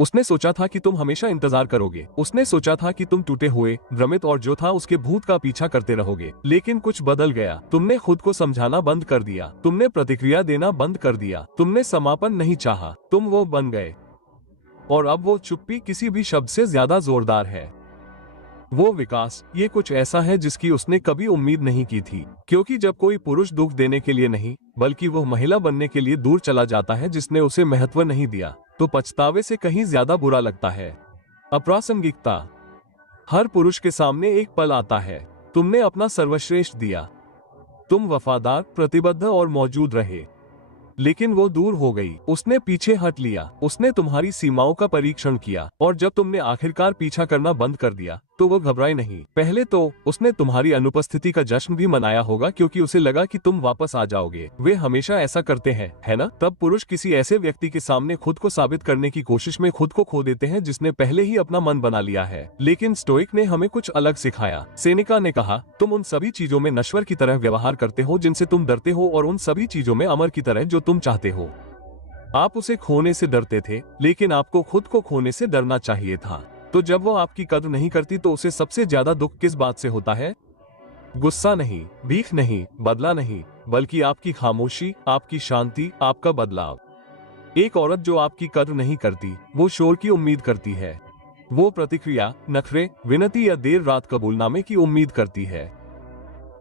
उसने सोचा था कि तुम हमेशा इंतजार करोगे। उसने सोचा था कि तुम टूटे हुए, भ्रमित और जो था उसके भूत का पीछा करते रहोगे। लेकिन कुछ बदल गया। तुमने खुद को समझाना बंद कर दिया। तुमने प्रतिक्रिया देना बंद कर दिया। तुमने समापन नहीं चाहा। तुम वो बन गए। और अब वो चुप्पी किसी भी शब्द से ज्यादा जोरदार है। वो विकास, ये कुछ ऐसा है जिसकी उसने कभी उम्मीद नहीं की थी। क्योंकि जब कोई पुरुष दुख देने के लिए नहीं, बल्कि वो महिला बनने के लिए दूर चला जाता है जिसने उसे महत्व नहीं दिया, तो पछतावे से कहीं ज्यादा बुरा लगता है। अप्रासंगिकता। हर पुरुष के सामने एक पल आता है। तुमने अपना सर्वश्रेष्ठ दिया। तुम वफादार, प्रतिबद्ध और मौजूद रहे। लेकिन वो दूर हो गई। उसने पीछे हट लिया। उसने तुम्हारी सीमाओं का परीक्षण किया। और जब तुमने आखिरकार पीछा करना बंद कर दिया, तो वो घबराई नहीं। पहले तो उसने तुम्हारी अनुपस्थिति का जश्न भी मनाया होगा, क्योंकि उसे लगा कि तुम वापस आ जाओगे। वे हमेशा ऐसा करते हैं, है ना? तब पुरुष किसी ऐसे व्यक्ति के सामने खुद को साबित करने की कोशिश में खुद को खो देते हैं जिसने पहले ही अपना मन बना लिया है। लेकिन स्टोइक ने हमें कुछ अलग सिखाया। सेनेका ने कहा, तुम उन सभी चीजों में नश्वर की तरह व्यवहार करते हो जिनसे तुम डरते हो, और उन सभी चीजों में अमर की तरह जो तुम चाहते हो। आप उसे खोने से डरते थे, लेकिन आपको खुद को खोने से डरना चाहिए था। तो जब वो आपकी कद्र नहीं करती, तो उसे सबसे ज्यादा दुख किस बात से होता है? गुस्सा नहीं, भीख नहीं, बदला नहीं, बल्कि आपकी खामोशी, आपकी शांति, आपका बदलाव। एक औरत जो आपकी कद्र नहीं करती, वो शोर की उम्मीद करती है। वो प्रतिक्रिया, नखरे, विनती या देर रात कबूलनामे की उम्मीद करती है।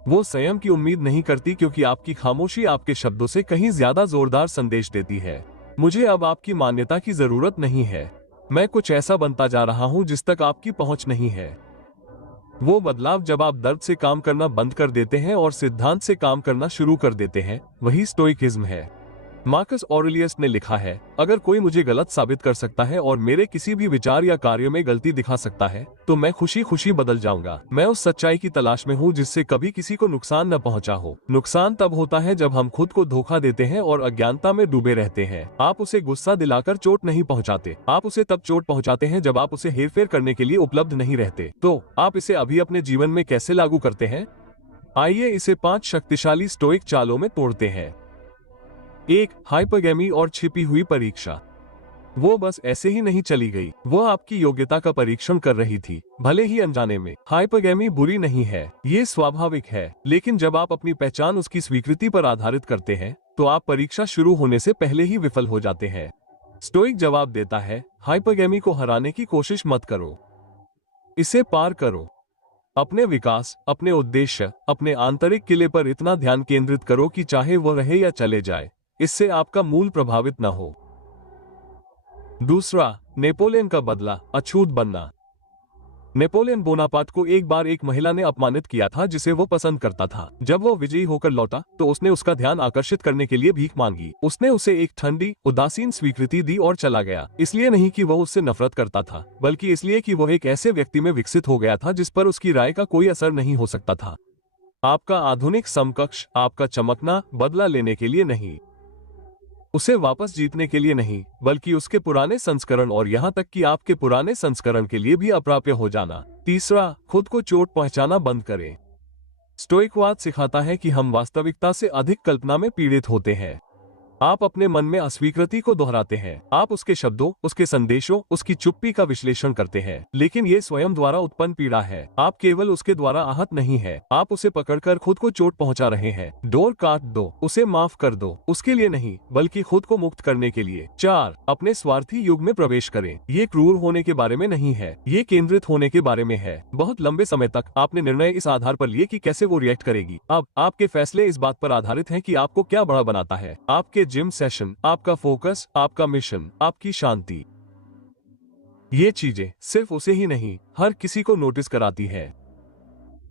वो संयम की उम्मीद नहीं करती, क्योंकि आपकी खामोशी आपके शब्दों से कहीं ज्यादा जोरदार संदेश देती है। मुझे अब आपकी मान्यता की जरूरत नहीं है। मैं कुछ ऐसा बनता जा रहा हूं जिस तक आपकी पहुंच नहीं है। वो बदलाव जब आप दर्द से काम करना बंद कर देते हैं और सिद्धांत से काम करना शुरू कर देते हैं, वही स्टोइकिज्म है। मार्कस ऑरेलियस ने लिखा है, अगर कोई मुझे गलत साबित कर सकता है और मेरे किसी भी विचार या कार्य में गलती दिखा सकता है, तो मैं खुशी खुशी बदल जाऊंगा। मैं उस सच्चाई की तलाश में हूँ जिससे कभी किसी को नुकसान न पहुँचा हो। नुकसान तब होता है जब हम खुद को धोखा देते हैं और अज्ञानता में डूबे रहते हैं। आप उसे गुस्सा दिलाकर चोट नहीं पहुँचाते। आप उसे तब चोट पहुँचाते हैं जब आप उसे हेरफेर करने के लिए उपलब्ध नहीं रहते। तो आप इसे अभी अपने जीवन में कैसे लागू करते हैं? आइए इसे 5 शक्तिशाली स्टोइक चालों में तोड़ते हैं। 1. हाइपरगैमी और छिपी हुई परीक्षा। वो बस ऐसे ही नहीं चली गई। वो आपकी योग्यता का परीक्षण कर रही थी, भले ही अनजाने में। हाइपरगैमी बुरी नहीं है, ये स्वाभाविक है। लेकिन जब आप अपनी पहचान उसकी स्वीकृति पर आधारित करते हैं, तो आप परीक्षा शुरू होने से पहले ही विफल हो जाते हैं। स्टोइक जवाब देता है, हाइपरगैमी को हराने की कोशिश मत करो, इसे पार करो। अपने विकास, अपने उद्देश्य, अपने आंतरिक किले पर इतना ध्यान केंद्रित करो कि चाहे वो रहे या चले जाए, इससे आपका मूल प्रभावित न हो। दूसरा, नेपोलियन का बदला, अछूत बनना। नेपोलियन बोनापार्ट को एक बार एक महिला ने अपमानित किया था जिसे वो पसंद करता था। जब वो विजयी होकर लौटा, तो उसने उसका ध्यान आकर्षित करने के लिए भीख मांगी। उसने उसे एक ठंडी, उदासीन स्वीकृति दी और चला गया। इसलिए नहीं कि वो उससे नफरत करता था, बल्कि इसलिए कि वो एक ऐसे व्यक्ति में विकसित हो गया था जिस पर उसकी राय का कोई असर नहीं हो सकता था। आपका आधुनिक समकक्ष आपका चमकना बदला लेने के लिए नहीं, उसे वापस जीतने के लिए नहीं, बल्कि उसके पुराने संस्करण और यहाँ तक कि आपके पुराने संस्करण के लिए भी अप्राप्य हो जाना। तीसरा, खुद को चोट पहुंचाना बंद करें। स्टोइकवाद सिखाता है कि हम वास्तविकता से अधिक कल्पना में पीड़ित होते हैं। आप अपने मन में अस्वीकृति को दोहराते हैं। आप उसके शब्दों, उसके संदेशों, उसकी चुप्पी का विश्लेषण करते हैं। लेकिन ये स्वयं द्वारा उत्पन्न पीड़ा है। आप केवल उसके द्वारा आहत नहीं है, आप उसे पकड़कर खुद को चोट पहुंचा रहे हैं। डोर काट दो, उसे माफ कर दो, उसके लिए नहीं, बल्कि खुद को मुक्त करने के लिए। 4. अपने स्वार्थी युग में प्रवेश करें। ये क्रूर होने के बारे में नहीं है, ये केंद्रित होने के बारे में है। बहुत लंबे समय तक आपने निर्णय इस आधार पर लिए कि कैसे वो रिएक्ट करेगी। अब आपके फैसले इस बात पर आधारित हैं कि आपको क्या बड़ा बनाता है। आपके जिम सेशन, आपका फोकस, आपका मिशन, आपकी शांति। ये चीजें सिर्फ उसे ही नहीं, हर किसी को नोटिस कराती है।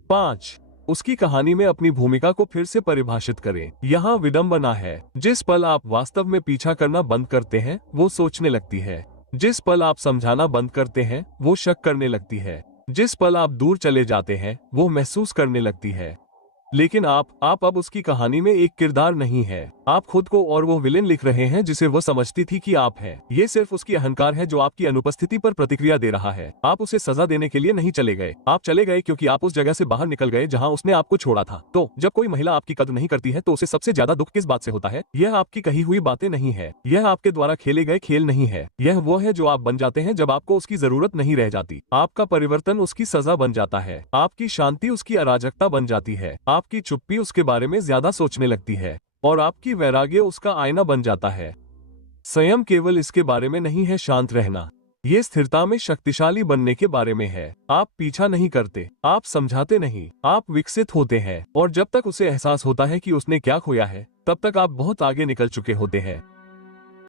5. उसकी कहानी में अपनी भूमिका को फिर से परिभाषित करें। यहाँ विडंबना है। जिस पल आप वास्तव में पीछा करना बंद करते हैं, वो सोचने लगती है। जिस पल आप समझाना बंद करते हैं, वो शक करने लगती है। जिस पल आप दूर चले जाते हैं, वो महसूस करने लगती है। लेकिन आप अब उसकी कहानी में एक किरदार नहीं है। आप खुद को और वो विलेन लिख रहे हैं जिसे वो समझती थी कि आप हैं। ये सिर्फ उसकी अहंकार है जो आपकी अनुपस्थिति पर प्रतिक्रिया दे रहा है। आप उसे सजा देने के लिए नहीं चले गए, आप चले गए क्योंकि आप उस जगह से बाहर निकल गए जहाँ उसने आपको छोड़ा था। तो जब कोई महिला आपकी कद्र नहीं करती है तो उसे सबसे ज्यादा दुख किस बात से होता है? यह आपकी कही हुई बातें नहीं है, यह आपके द्वारा खेले गए खेल नहीं है। यह वो है जो आप बन जाते हैं जब आपको उसकी जरूरत नहीं रह जाती। आपका परिवर्तन उसकी सजा बन जाता है, आपकी शांति उसकी अराजकता बन जाती है, आपकी चुप्पी उसके बारे में ज्यादा सोचने लगती है और आपकी वैराग्य उसका आईना बन जाता है। संयम केवल इसके बारे में नहीं है शांत रहना, ये स्थिरता में शक्तिशाली बनने के बारे में है। आप पीछा नहीं करते, आप समझाते नहीं, आप विकसित होते हैं और जब तक उसे एहसास होता है कि उसने क्या खोया है तब तक आप बहुत आगे निकल चुके होते हैं।